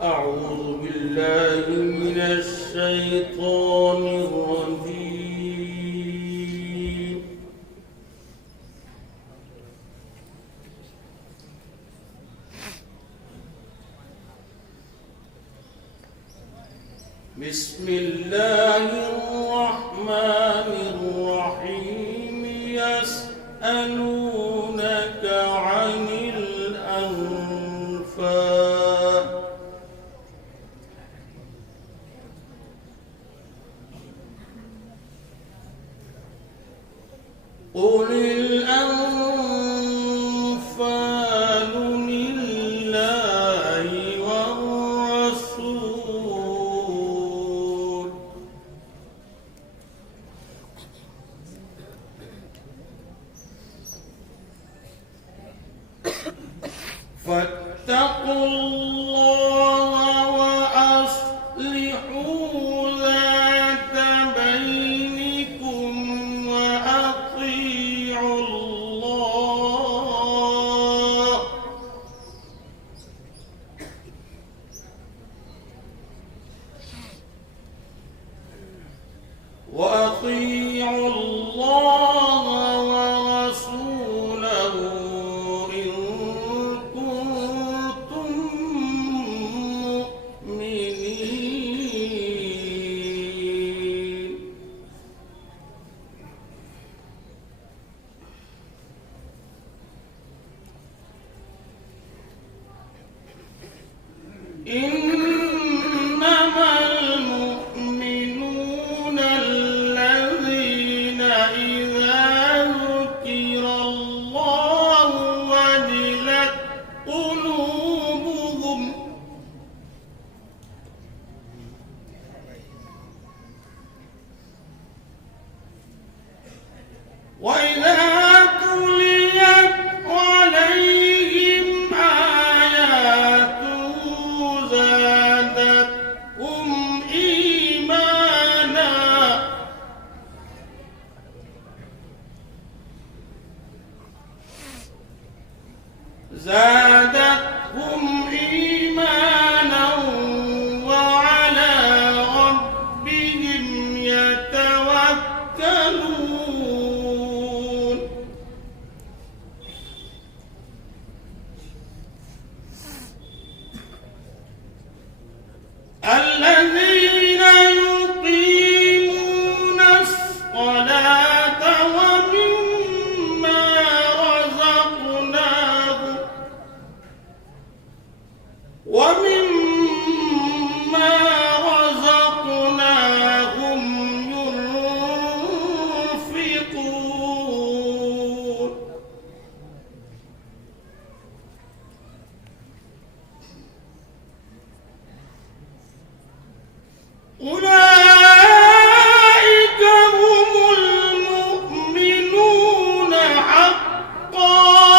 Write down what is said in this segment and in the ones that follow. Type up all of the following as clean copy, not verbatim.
أعوذ بالله من الشيطان الرجيم. بسم الله الرحمن الرحيم. يسألونك عن الأنفال قل الأنفال لله والرسول فاتقوا الله وأصلحوا ذات بينكم وأطيعوا الله ورسوله إن كنتم مؤمنين. إنما المؤمنون الذين إذا ذكر الله وجلت قلوبهم وإذا تليت عليهم آياته زادتهم إيمانا وعلى ربهم يتوكلون. الذين يقيمون الصلاة ومما رزقناهم ينفقون. أولئك هم المؤمنون حقا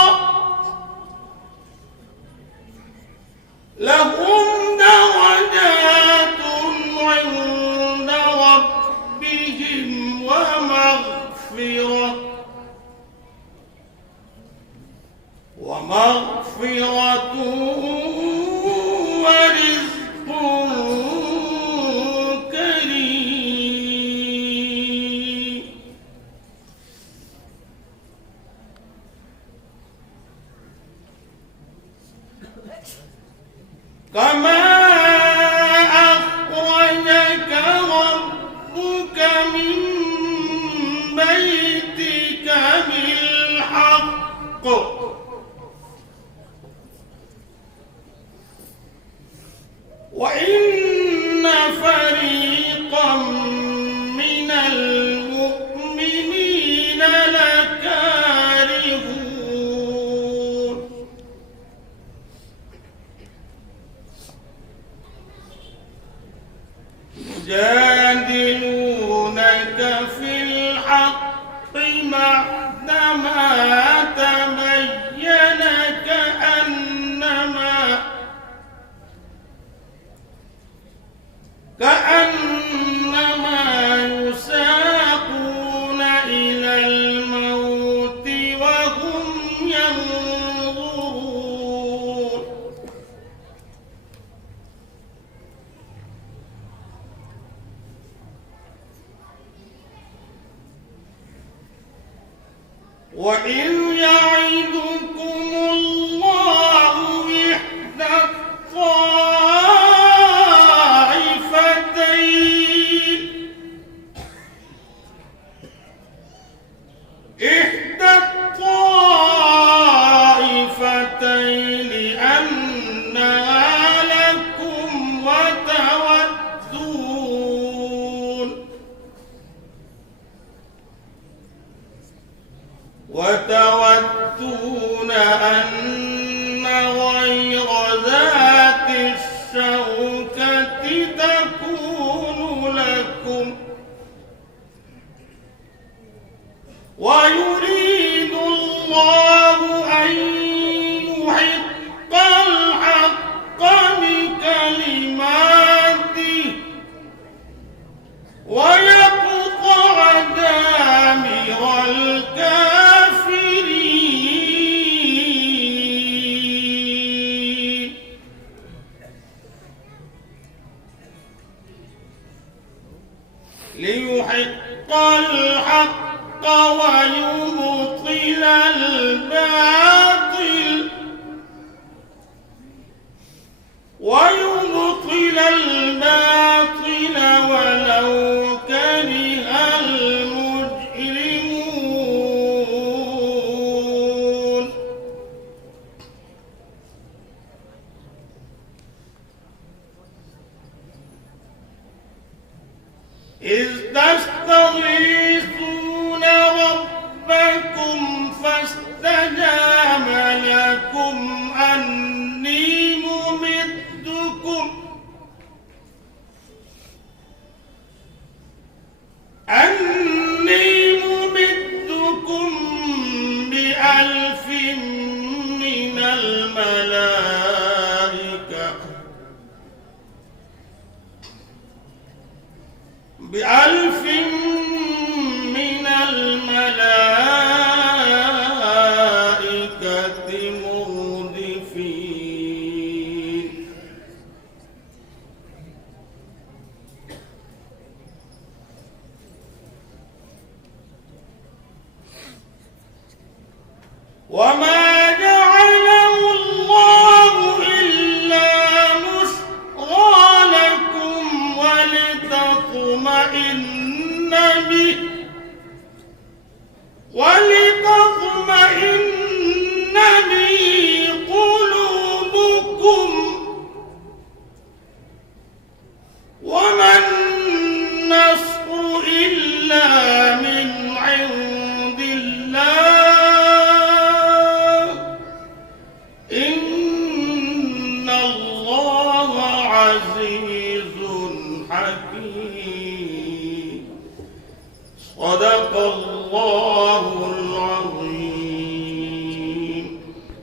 لهم درجات عند ربهم ومغفرة ورزق كريم. كما أخرجك ربك من بيتك بالحق وإن فريقا من المؤمنين لكارهون. يجادلونك في الحق بعدما تبين كأنما يساقون إلى الموت وهم ينظرون. وإذ يعدكم الله إحدى الطائفتين أنها لكم وتودون أن غير ذات الشوكة تكون لكم ويريد الله أن يحق الحق بكلماته ويقطع دابر الكافرين ليحق الحق ويبطل الباطل ولو كره المجرمون إذ تستغيثون ربكم فاستجاب لكم أني ممدكم بألف من الملائكة مردفين وما جعله الله إلا بشرى لكم ولتطمئن به قلوبكم وما النصر إلا من عند الله إن الله عزيز حكيم صدق الله